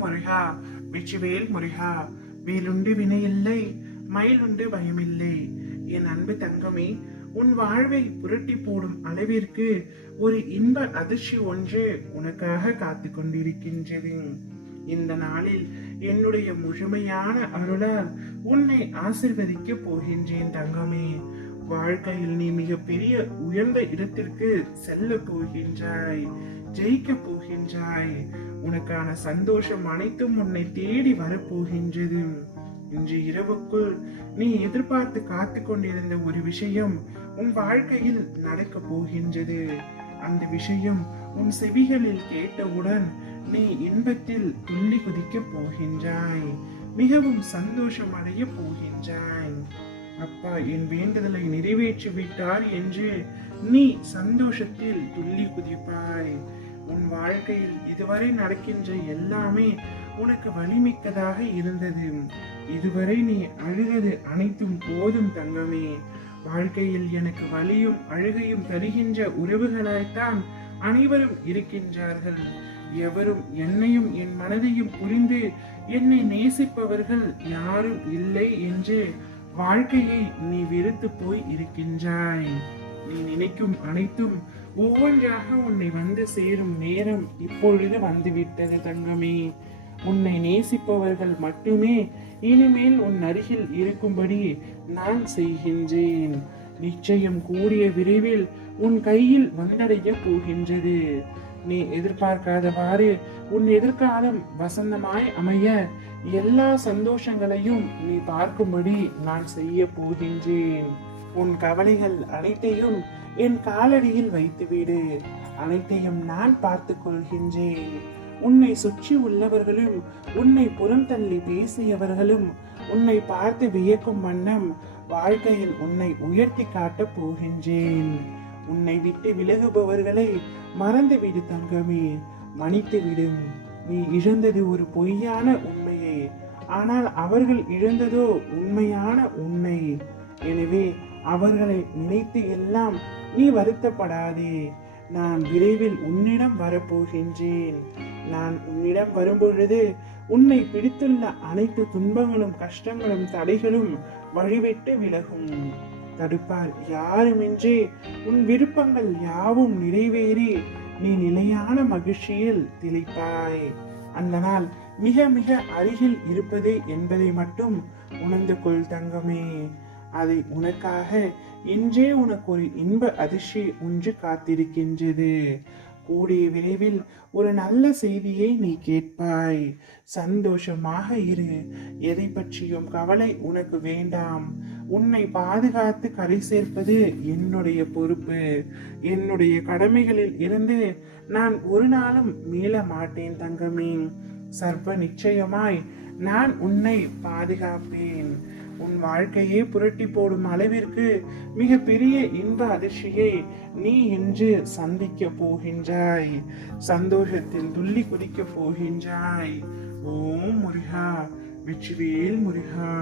முருகா, வெற்றிவேல் முருகா. வேலுண்டு வினையில்லை, மயிலுண்டு பயமில்லை. என் அன்பு தங்கமே, உன் வாழ்வை புரட்டி போடும் அளவிற்கு ஒரு இன்ப அதிர்ச்சி ஒன்று உனக்காக காத்து கொண்டிருக்கின்றது. இந்த நாளில் என்னுடைய முழுமையான அருளால் உன்னை ஆசிர்வதிக்க போகின்றேன் தங்கமே. வாழ்க்கையில் நீ மிக பெரிய உயர்ந்த இடத்திற்கு செல்ல போகின்றாய், ஜெயிக்க போகின்றாய். உனக்கான சந்தோஷம் அனைத்தும் உன்னை தேடி வரப்போகின்றது. இன்று இரவுக்குள் நீ எதிர்பார்த்து காத்து கொண்டிருந்த ஒரு விஷயம் உன் வாழ்க்கையில் நடக்க போகின்றது. அந்த விஷயம் உன் செவிகளில் கேட்டவுடன் நீ இன்பத்தில் துள்ளி குதிக்க போகின்றாய், மிகவும் சந்தோஷம் அடைய போகின்றாய். அப்பா என் வேண்டுதலை நிறைவேற்றி விட்டார் என்று நீ சந்தோஷத்தில் துள்ளி குதிப்பாய். உன் வாழ்க்கையில் இதுவரை நடக்கின்ற எல்லாமே உனக்கு வலிமிக்கதாக இருந்தது. இதுவரை நீ அழுதது அனைத்தும் போதும் தங்கமே. வாழ்க்கையில் எனக்கு வலியும் அழுகையும் தருகின்ற உறவுகளாய்த்தான் அனைவரும் இருக்கின்றார்கள். எவரும் என்னையும் என் மனதையும் புரிந்து என்னை நேசிப்பவர்கள் யாரும் இல்லை என்று வாழ்க்கையை நீ வெறுத்து போய் இருக்கின்றாய். நீ நினைக்கும் அனைத்தும் ஒவ்வொன்றாக உன்னை வந்து சேரும் நேரம் இப்பொழுது வந்துவிட்டது தங்கமே. உன்னை நேசிப்பவர்கள் மட்டுமே இனிமேல் உன் அருகில் இருக்கும்படி நான் செய்கின்றேன். நிச்சயம் கூடிய விரைவில் உன் கையில் வந்தடைய போகின்றது. நீ எதிர்பார்க்காதவாறு உன் எதிர்காலம் வசந்தமாய் அமைய எல்லா சந்தோஷங்களையும் நீ பார்க்கும்படி நான் செய்ய போகின்றேன். உன் கவலைகள் அனைத்தையும் என் காலடியில் வைத்துவிடு. அனைத்தையும் நான் பார்த்துக் கொள்கின்றேன். உன்னை சுற்றி உள்ளவர்களும் உன்னை புறந்தள்ளி பேசியவர்களும் உன்னை பார்த்து வியக்கும் வண்ணம் வாழ்க்கையில் உன்னை உயர்த்தி காட்டப் போகின்றேன். உன்னை விட்டு விலகுபவர்களை மறந்துவிடு தங்கமே, மன்னித்து விடும். நீ இழந்தது ஒரு பொய்யான உண்மையே, ஆனால் அவர்கள் இழந்ததோ உண்மையான உண்மை. எனவே அவர்களை நினைத்து எல்லாம் நீ வருத்தப்படாதே. நான் விரைவில் உன்னிடம் வரப்போகின்றேன். நான் உன்னிடம் வரும்பொழுது உன்னை பிடித்துள்ள அனைத்து துன்பங்களும் கஷ்டங்களும் தடைகளும் வழிவிட்டு விலகும். தடுப்பார் யாருமின்றி உன் விருப்பங்கள் யாவும் நிறைவேறி நீ நிலையான மகிழ்ச்சியில் திளைப்பாய். அந்த நாள் மிக மிக அருகில் இருப்பது என்பதை மட்டும் உணர்ந்து கொள் தங்கமே. அதை உனக்காக இன்றே உனக்கு ஒரு இன்ப அதிர்ச்சி ஒன்று காத்திருக்கின்றது. கூடிய விரைவில் ஒரு நல்ல செய்தியை நீ கேட்பாய். சந்தோஷமாக இரு. எதை பற்றியும் கவலை உனக்கு வேண்டாம். உன்னை பாதுகாத்து கரை சேர்ப்பது என்னுடைய பொறுப்பு. என்னுடைய கடமைகளில் இருந்து நான் ஒரு நாளும் மீள மாட்டேன் தங்கமே. சர்வ நிச்சயமாய் நான் உன்னை பாதுகாப்பேன். உன் வாழ்க்கையே புரட்டி போடும் அளவிற்கு மிக பெரிய இன்ப அதிர்ச்சியை நீ இன்று சந்திக்க போகின்றாய். சந்தோஷத்தில் துள்ளி குதிக்க போகின்றாய். ஓம் முருகா, வெற்றிவேல் முருகா.